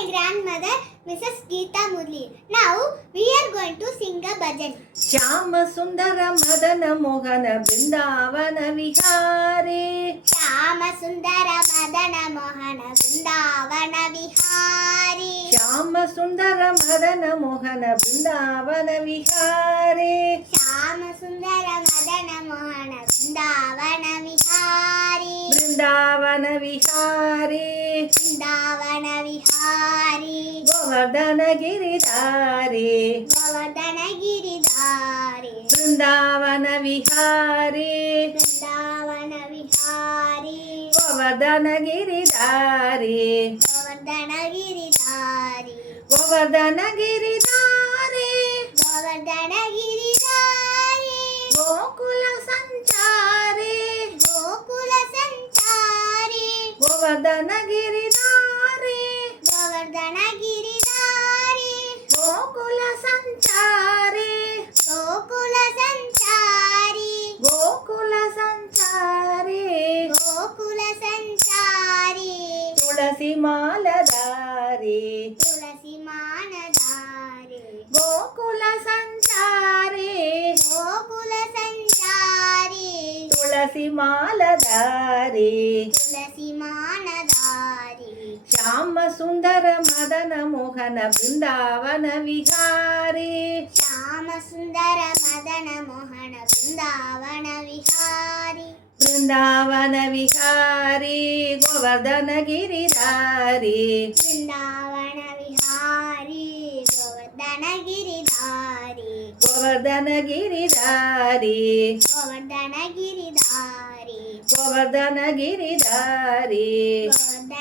my grandmother, Mrs. Geeta Murli. Now we are going to sing a bhajan. Shyama Sundara Madana Mohana Vrindavana Vihare. Shyama Sundara Madana Mohana Vrindavana Vihare. Shyama Sundara Madana Mohana Vrindavana Vihare. Shyama Sundara Madana Mohana Vrindavana Vihare. Vrindavana Vihare. Vrindavana Vihare. Govardhana Giridhare. Govardhana Giridhare. Vrindavana Vihare. Vrindavana Vihare. Govardhana Giridhare. Govardhana Giridhare. Govardhana Giridhare. Govardhana Giridhare. Gokula Sanchare. Gokula Sanchare. Govardhana Giridhare. Govardhana Giridhare. Gokula Sanchare. Gokula Sanchare. Gokula Sanchare. Gokula Sanchare. Tulasi Maladare. Tulasi Manadare. Gokula Sanchare. Gokula Sanchare. Tulasi Maladare. Tulasi Manadare. Shyama Sundara Madana Mohana Vrindavana Vihare. Shyama Sundara Madana Mohana Vrindavana Vihare. Vrindavana Vihare. Govardhana Giridhare. Vrindavana Vihare. Govardhana Giridhare. Govardhana Giridhare. Govardhana Giridhare. Govardhana Giridhare. Govardhana